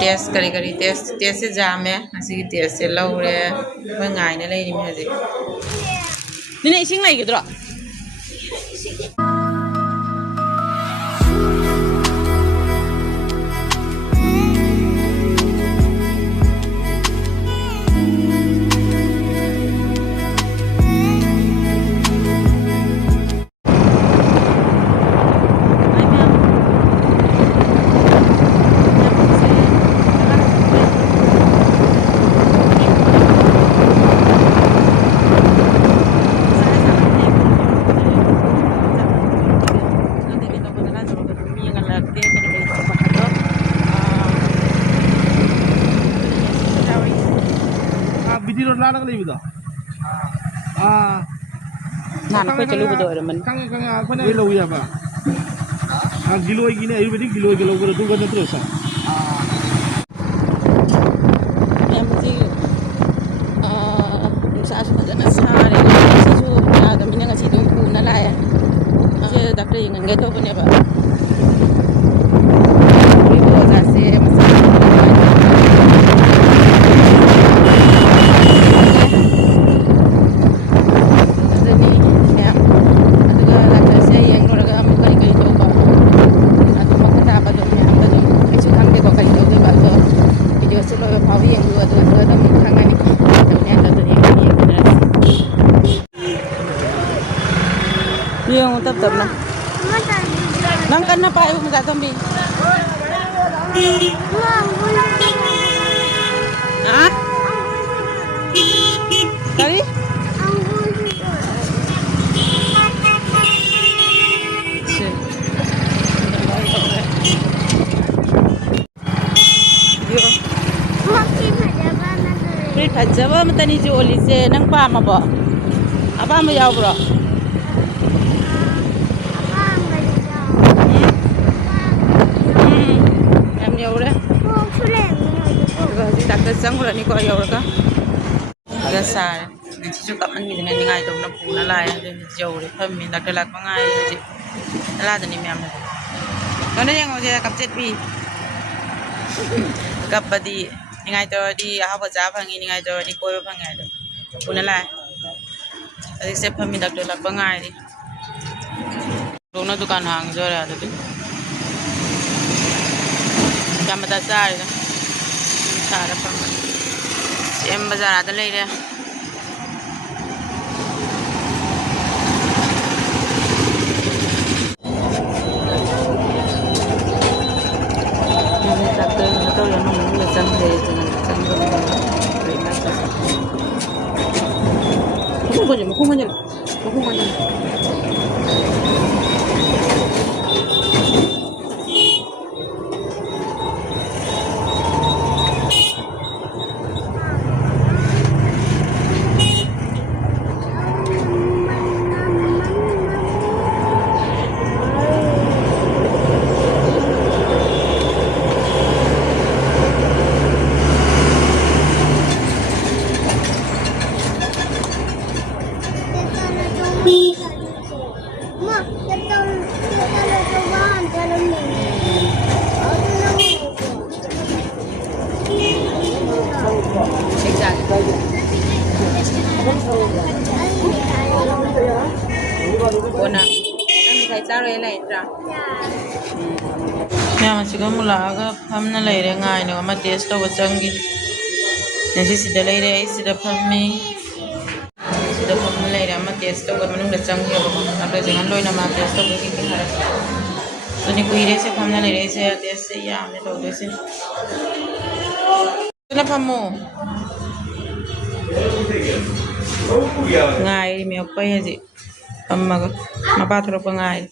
Test करी करी test से जामे असी टेस्ट से लौरे कोई गायने लेनी में हजे निने इसिंग लाइगिद्रो Video na lang live ito. Nana ko chalo bedo raman. Kang ako na ilaw ya ba? Giloy gini ayo bedi giloy ko tu kan terus. Yang mesti sa asa na sari sa su na kami nga si dong po na laya. Kasi dakre yung gato ko niya ba. Ito kasi yung tap na. Nang kan na pa yung magagambi. Ha? Kali? Jaba matani ji oli se nang pa ma ba apa ma yaw bro em yaw re di doctor sang ora ni ko yaw ka ga sa ni chu ka man mi ni ngai to na pu na la ya ni yaw re pham mi doctor lak ma ngai ji la da ni mi am na ko na yang o je kap jet pi kap ba di ngai to di ha ba ja phangi ngai to di koi ba phangai do puna la adi se phami doctor la bangai di dono dukan hang jo ra do jamata sare da sara pham em bazar da lai re Masih kamu laga, pam na lay re ngai no ma taste to changi. Nasi sida lay re sida pammi. Sida pam lay re ma taste to manung da changi ba. Apre jangan loi na ma taste to ki ki haras. So ni kui re se pam na lay re se taste se ya me to de se. Na pammo. Ngai mi opai haji. Amma ga ma pa thoro pa ngai.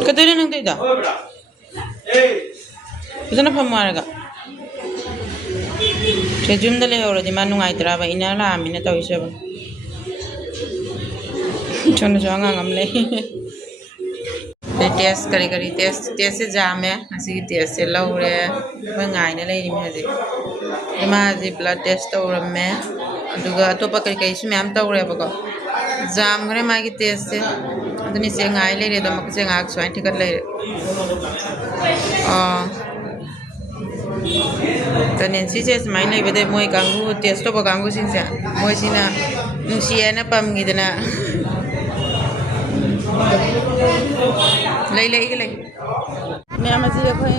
Kadiri nang tida. Bisa na pamaraga. Sejum dale ora di manu ngai traba ina la amina tahu siapa. Cuma jangan ngamle. Tes kari tes se jame nasi tes se laure ngai na lai ni meje. Ima ji blood test ora me. Aduga to pa kari sumi am tahu re ba ko. Jam gre ma ki tes se aduni se ngai le re do mak se ngak swai thikat le tanen si se smai le bede moi kangu test to ba kangu sin sa moi sina nusiana pam ngidana lei lei मैं मजी अखोई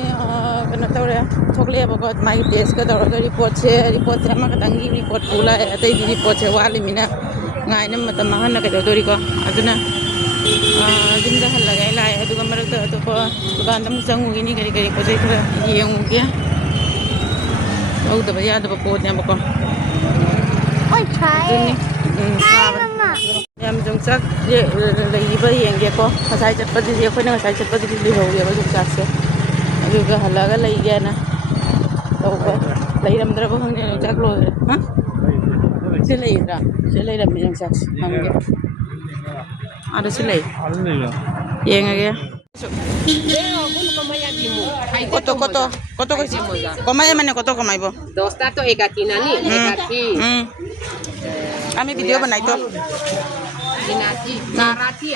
कनो तौरे थोकले बको माई test का तौर report से अमा खतंगी report पुला है अतै रिपोर्ट से वाली मिना ngaina mata mahana ka dori ko aduna jimda halaga lai aduga marakta to ko dukan dam changu ini kari kari ko jai khara yengu kya au da baya da ko ne bako oi try mama yam jong sak je lai ba yenge ko asai chat padi je ko na asai chat padi li ho ya ba jong sak se aduga halaga lai ga na to ko lai ram dra ba hang ne jak lo ha se lai ram jong sak ham ge ada se lai yenga ge koto komai mane koto komai bo dosta to ekati nani ekati kami video banai to dinati charati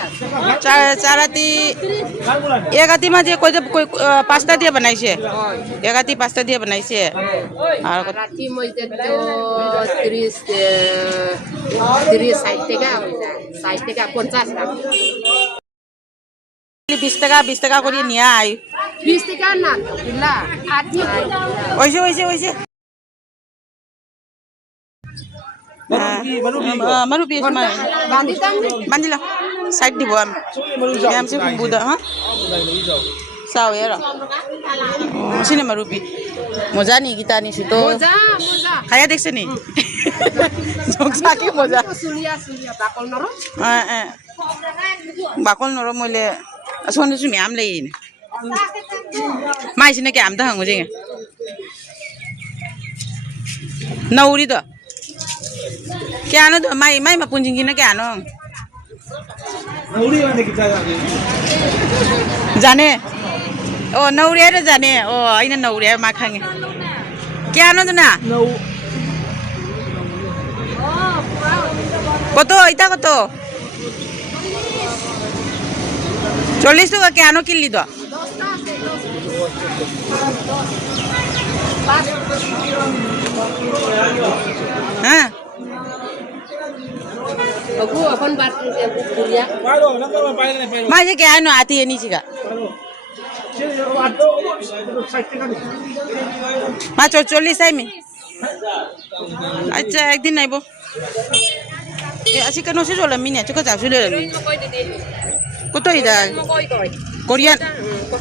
charati ekati ma je koi pasta dia banai se ekati pasta dia banai se ar charati moi to 30 60 টাকা 50 টাকা 20 টাকা করে নিয়া I 20 টাকা না দিলা আটি ওইসে maru pi sama bandila side di bawah am se buda ha sao ya ra sini maru pi moja ni kita ni situ moja kaya dekse ni jok saki moja sulia bakol noro bakol noro mole asonde su mi am lei ni mai sini ke am da hangu jeng nauri do क्या no तो माई मा पुंजिंगी ना क्या no नौरी वाले की जाने ओ नौरिया रे जाने ओ आइना नौरिया मा खांगे क्या नो ना नौ कतो इता कतो 40 तो क्या नो किल्ली दो हाँ aku अपन बात kuliah पालो ना तो पाइल नहीं पाइल माजे क्या नो आती है नीचे का चलो ये आटो साइड का नहीं मा 40 है में अच्छा एक दिन नहीं बो ये ऐसी कनो से जोला मिने चुका जासु ले रही को तो इधर कोरियन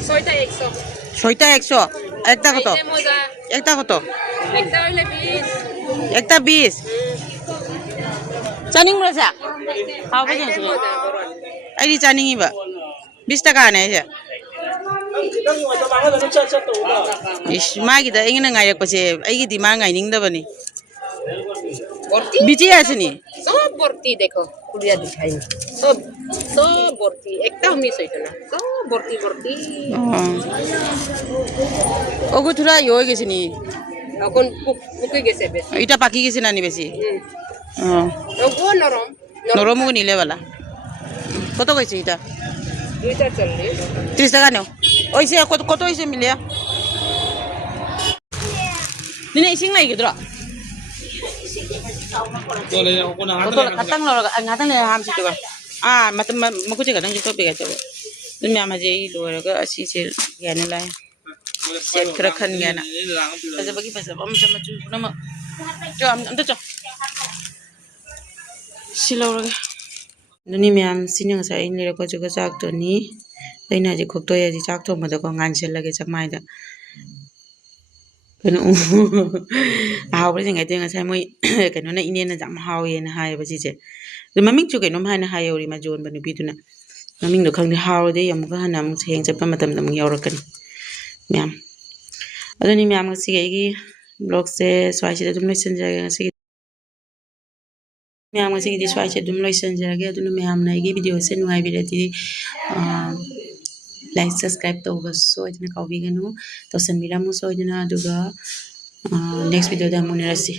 सोइता 100 एकता कतो एकता 20 चानिंग रसा हाउ बजे आई चानिंग बा 20 টাকা ने से इस मागी दा इंगना ngai yakpase aigi di ma ngai ning da bani बीजी आसनी सब भर्ती देखो कुलिया दिखाई सब भर्ती एकदम मिस होइतो ना सब भर्ती ओगु थुरा यो गेसिनी এখন পুকে গেছে বেশ এটা পাকি গেছে নানি বেশি ওগো নরম নরম নিলে বালা কত কইছে এটা 240 30 টাকা নাও ওইসে কত হইছে মিলিয়া নিনে ইসিং নাই গিদ্রা तो ले को ना to katang lo ngatang le ham situ kan matam maku je kadang jito pega coba demi ama je lo ga asi se gane lai set kerakan gana aja bagi pasal om sama cu nama jo am to silo ro nani me am sinyang sa in le ko juga sak to ni aina je khok to ya ji chak to ma da ko ngan sel lage chak mai da kano haw ba jingai tenga sai moi kano na ine na jam haw ye na hai ba ji je de maming chu kano mai na hai yori ma jon ba nu bi tu na maming do khang ni haw de yam ga na mu heng chap ma tam na mu yaw ra kan myam adani myam si ge gi blog se swai se dum loisen ja ga si myam si gi swai se dum loisen ja ga adunu myam na gi video se nu ai bi ti like subscribe to ga so idina ka vi ga nu to san mila mu so idina du ga next video da mu ne rasi